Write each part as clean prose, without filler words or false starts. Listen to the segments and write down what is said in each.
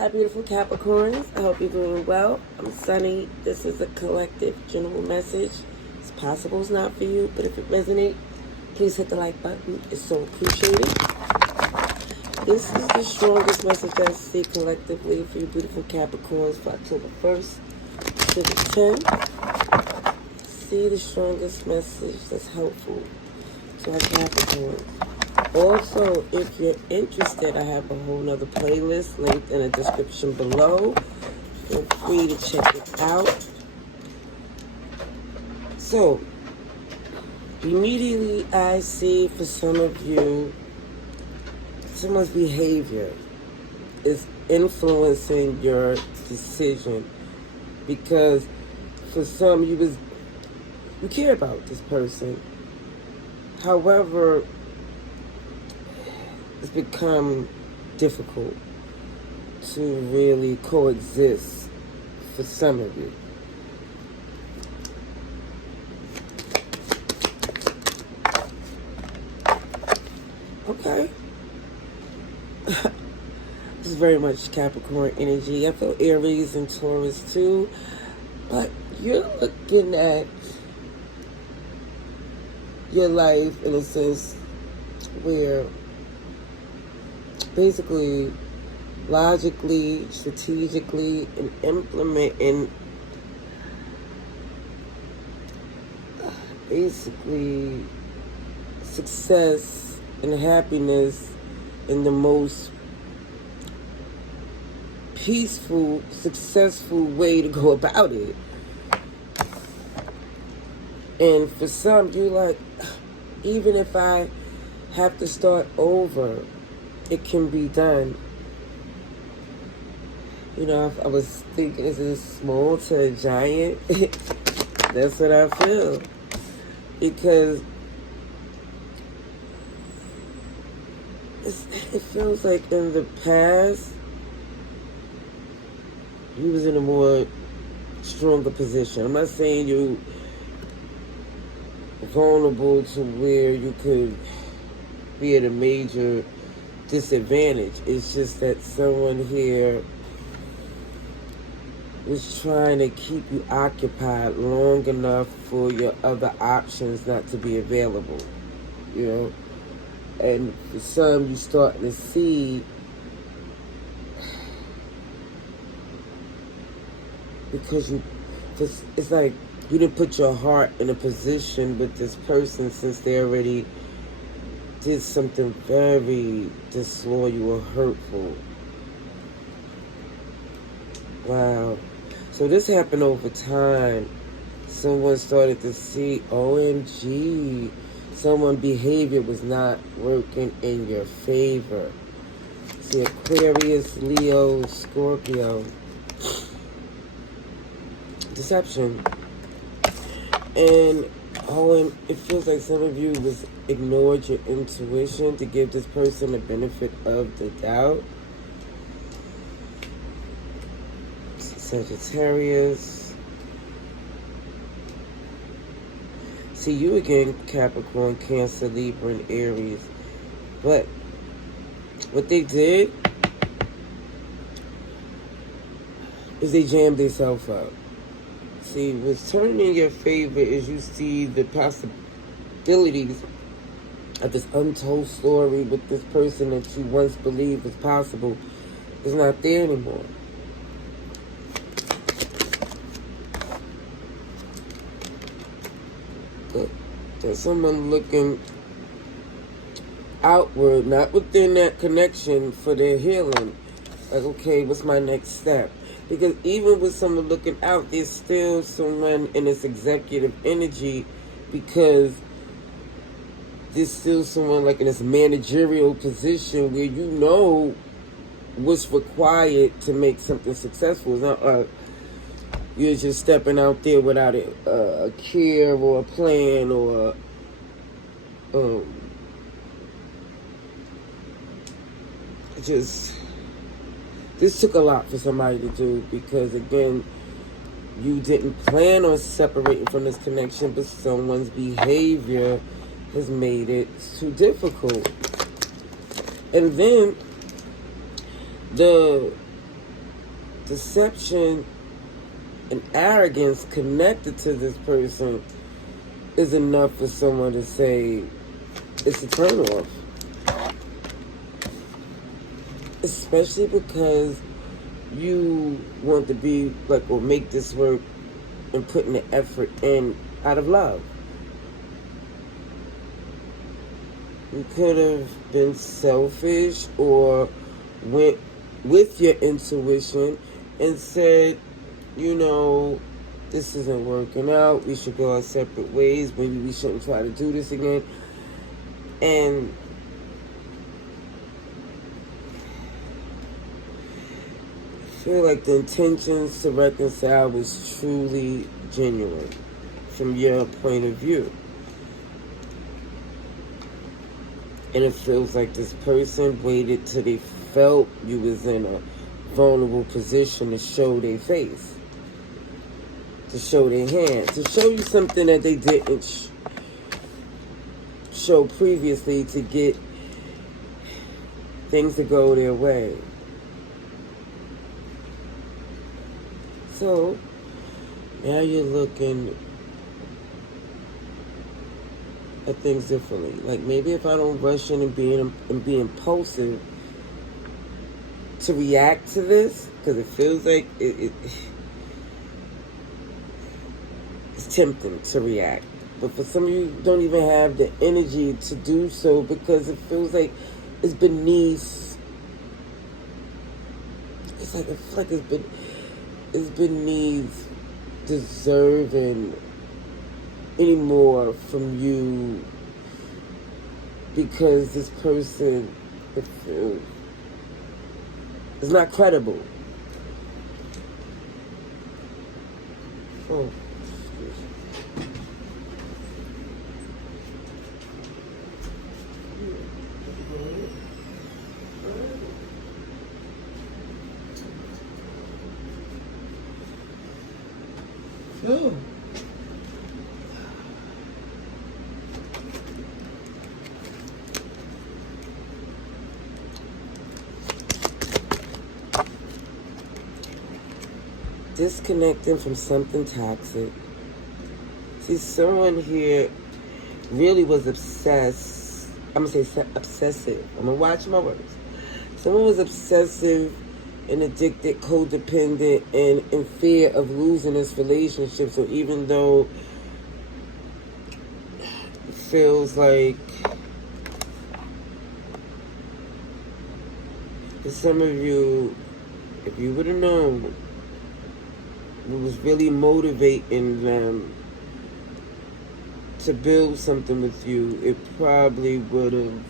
Hi, beautiful Capricorns. I hope you're doing well. I'm Sunny. This is a collective general message. It's possible it's not for you, but if it resonates, please hit the like button. It's so appreciated. This is the strongest message I see collectively for you beautiful Capricorns for October 1st to the 10th. See the strongest message that's helpful to our Capricorns. Also, if you're interested, I have a whole nother playlist linked in the description below. Feel free to check it out. So, immediately I see for some of you, someone's behavior is influencing your decision. Because for some, you care about this person. However, it's become difficult to really coexist for some of you. Okay. This is very much Capricorn energy. I feel Aries and Taurus too. But you're looking at your life in a sense where basically, logically, strategically, and implementing basically success and happiness in the most peaceful, successful way to go about it. And for some, you like, even if I have to start over, it can be done. You know, I was thinking, is it small to a giant? That's what I feel. Because it feels like in the past, you was in a more stronger position. I'm not saying you vulnerable to where you could be at a major disadvantage. It's just that someone here was trying to keep you occupied long enough for your other options not to be available, you know. And for some, you starting to see because it's like you didn't put your heart in a position with this person since they already did something very disloyal or hurtful. Wow. So this happened over time. Someone started to see, OMG, someone's behavior was not working in your favor. See, Aquarius, Leo, Scorpio. Deception. And it feels like some of you was ignored your intuition to give this person the benefit of the doubt. Sagittarius. See you again, Capricorn, Cancer, Libra, and Aries. But what they did is they jammed themselves up. See, what's turning in your favor is you see the possibilities of this untold story with this person that you once believed was possible is not there anymore. There's someone looking outward, not within that connection for their healing. Like, okay, what's my next step? Because even with someone looking out, there's still someone in this executive energy because there's still someone like in this managerial position where you know what's required to make something successful. It's not you're just stepping out there without a care or a plan or this took a lot for somebody to do because, again, you didn't plan on separating from this connection, but someone's behavior has made it too difficult. And then the deception and arrogance connected to this person is enough for someone to say it's a turnoff. Especially because you want to be like, or make this work and putting the effort in out of love. You could have been selfish or went with your intuition and said, you know, this isn't working out. We should go our separate ways. Maybe we shouldn't try to do this again. And I feel like the intentions to reconcile was truly genuine from your point of view. And it feels like this person waited till they felt you was in a vulnerable position to show their face, to show their hand, to show you something that they didn't show previously, to get things to go their way. So now you're looking at things differently. Like, maybe if I don't rush in and be impulsive to react to this, because it feels like it's tempting to react. But for some of you, don't even have the energy to do so because it feels like it's beneath. It's like, I feel like it's beneath deserving anymore from you, because this person, it feels, is not credible. Oh, excuse me. Oh. Disconnecting from something toxic. See, someone here really was obsessed. I'm going to say obsessive. I'm going to watch my words. Someone was obsessive and addicted, codependent, and in fear of losing this relationship. So even though it feels like, for some of you, if you would have known what was really motivating them to build something with you, it probably would have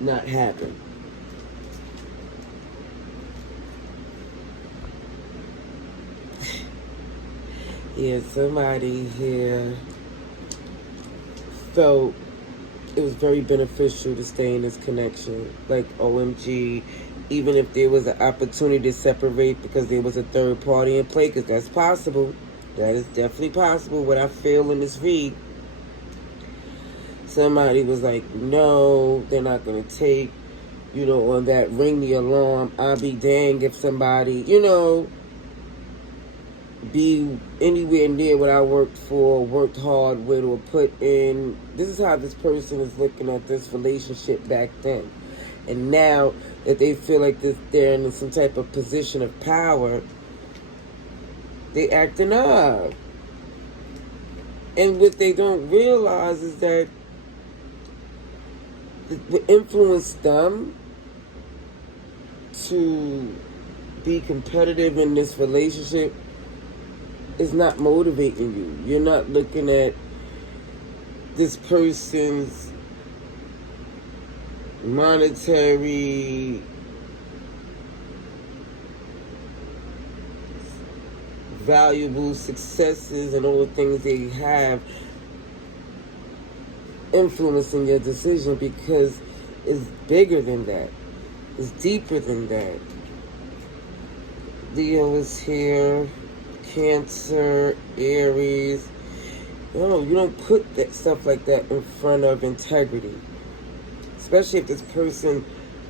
not happened. Yeah, somebody here felt it was very beneficial to stay in this connection. Like, OMG, even if there was an opportunity to separate because there was a third party in play, because that's possible. That is definitely possible, what I feel in this read. Somebody was like, no, they're not going to take, on that ring the alarm. I'll be dang if somebody, be anywhere near what I worked for, worked hard with, or put in. This is how this person is looking at this relationship back then. And now that they feel like they're in some type of position of power, they acting up. And what they don't realize is that what influenced them to be competitive in this relationship is not motivating you. You're not looking at this person's monetary valuable successes and all the things they have influencing your decision, because it's bigger than that. It's deeper than that. Leo is here. Cancer, Aries. No, you don't put that stuff like that in front of integrity. Especially if this person's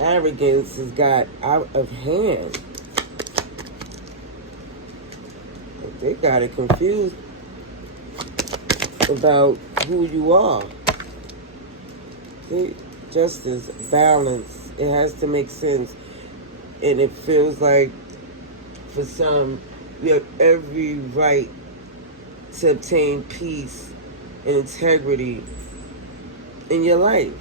arrogance has got out of hand. They got it confused about who you are. See? Justice, balance. It has to make sense. And it feels like for some, you have every right to obtain peace and integrity in your life.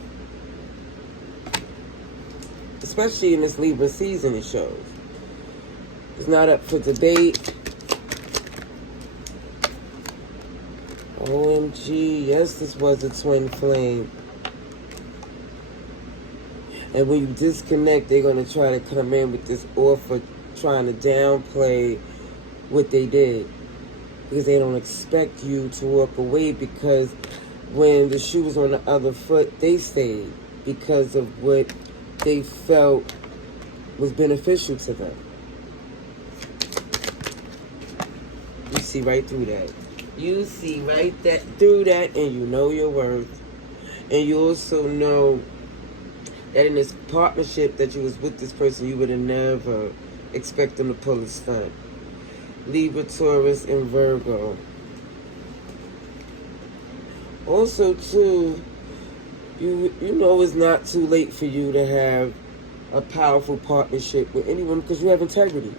Especially in this Libra season, it shows. It's not up for debate. OMG, yes, this was a twin flame. And when you disconnect, they're going to try to come in with this offer trying to downplay what they did. Because they don't expect you to walk away, because when the shoe was on the other foot, they stayed because of what they felt was beneficial to them. You see right through that. You see right through that, and you know your worth. And you also know that in this partnership that you was with this person, you would have never expect them to pull a stunt. Libra, Taurus, and Virgo. Also, too, you know it's not too late for you to have a powerful partnership with anyone because you have integrity.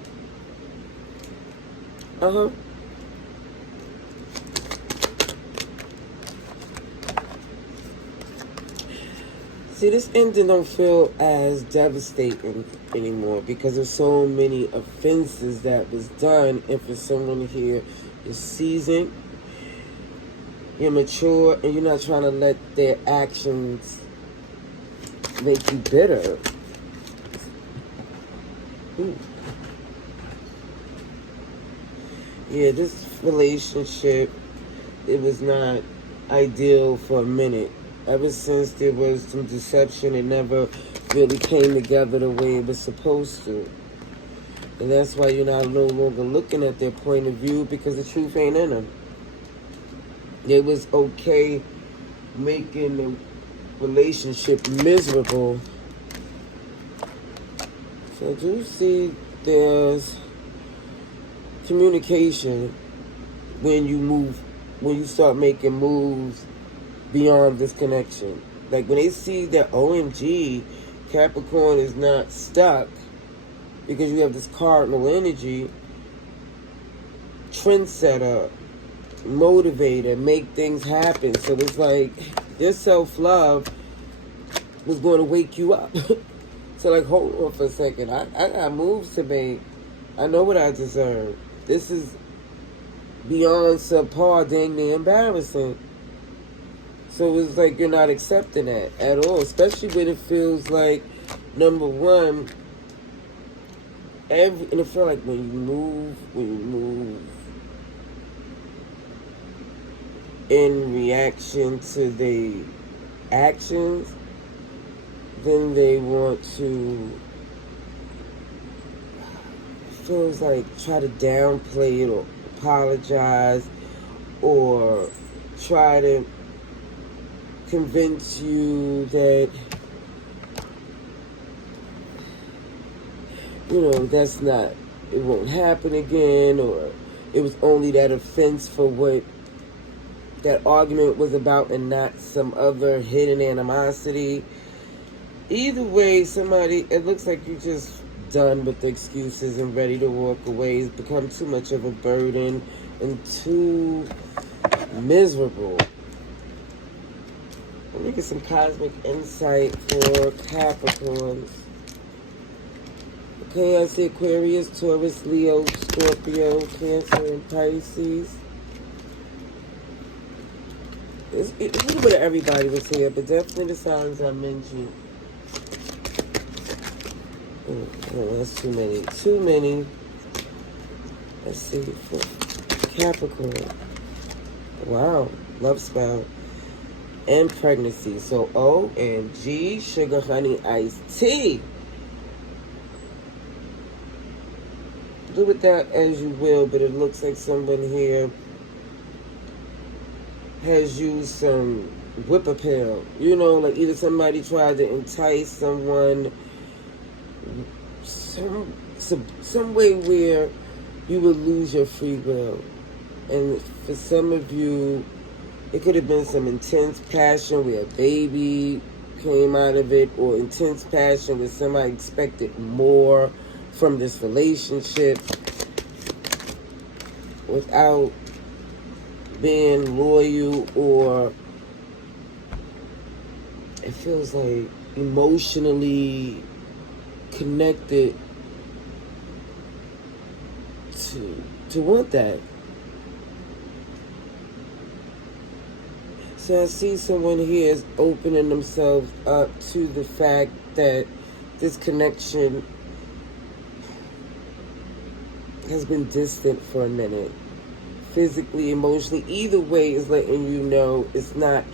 See, this ending don't feel as devastating anymore because there's so many offenses that was done. And for someone here is seasoned, you're mature, and you're not trying to let their actions make you bitter. Yeah, this relationship, it was not ideal for a minute. Ever since there was some deception, it never really came together the way it was supposed to. And that's why you're not no longer looking at their point of view, because the truth ain't in them. It was okay making the relationship miserable. So I do see there's communication when you start making moves beyond this connection. Like when they see that OMG, Capricorn is not stuck because you have this cardinal energy, trendsetter, motivator, make things happen. So it's like your self-love was going to wake you up. So like, hold on for a second. I got moves to make. I know what I deserve. This is beyond subpar, dang near embarrassing. So it's like you're not accepting that at all, especially when it feels like, number one, and it feels like when you move in reaction to the actions, then they want to, feels like, try to downplay it or apologize or try to convince you that, that's not, it won't happen again, or it was only that offense for what that argument was about and not some other hidden animosity. Either way, it looks like you're just done with the excuses and ready to walk away. It's become too much of a burden and too miserable. Let me get some cosmic insight for Capricorns. Okay, I see Aquarius, Taurus, Leo, Scorpio, Cancer, and Pisces. It's a little bit of everybody was here, but definitely the signs I mentioned. Oh, that's too many. Too many. Let's see. For Capricorn. Wow. Love spell. And pregnancy. So OMG, sugar, honey, iced tea. Do with that as you will, but it looks like someone here has used some whip appeal. Like either somebody tried to entice someone some way where you would lose your free will. And for some of you, it could have been some intense passion where a baby came out of it, or intense passion where somebody expected more from this relationship without being loyal, or it feels like emotionally connected to want that. So I see someone here is opening themselves up to the fact that this connection has been distant for a minute. Physically, emotionally, either way is letting you know it's not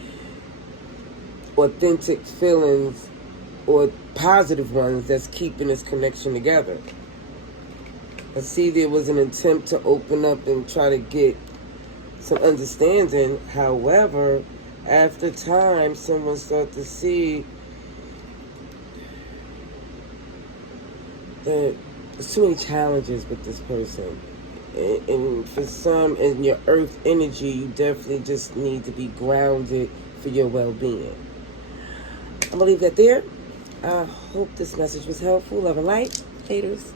authentic feelings or positive ones that's keeping this connection together. I see there was an attempt to open up and try to get some understanding. However, after time, someone started to see that there's too many challenges with this person. And for some, in your earth energy, you definitely just need to be grounded for your well-being. I'm going to leave that there. I hope this message was helpful. Love and light. Haters.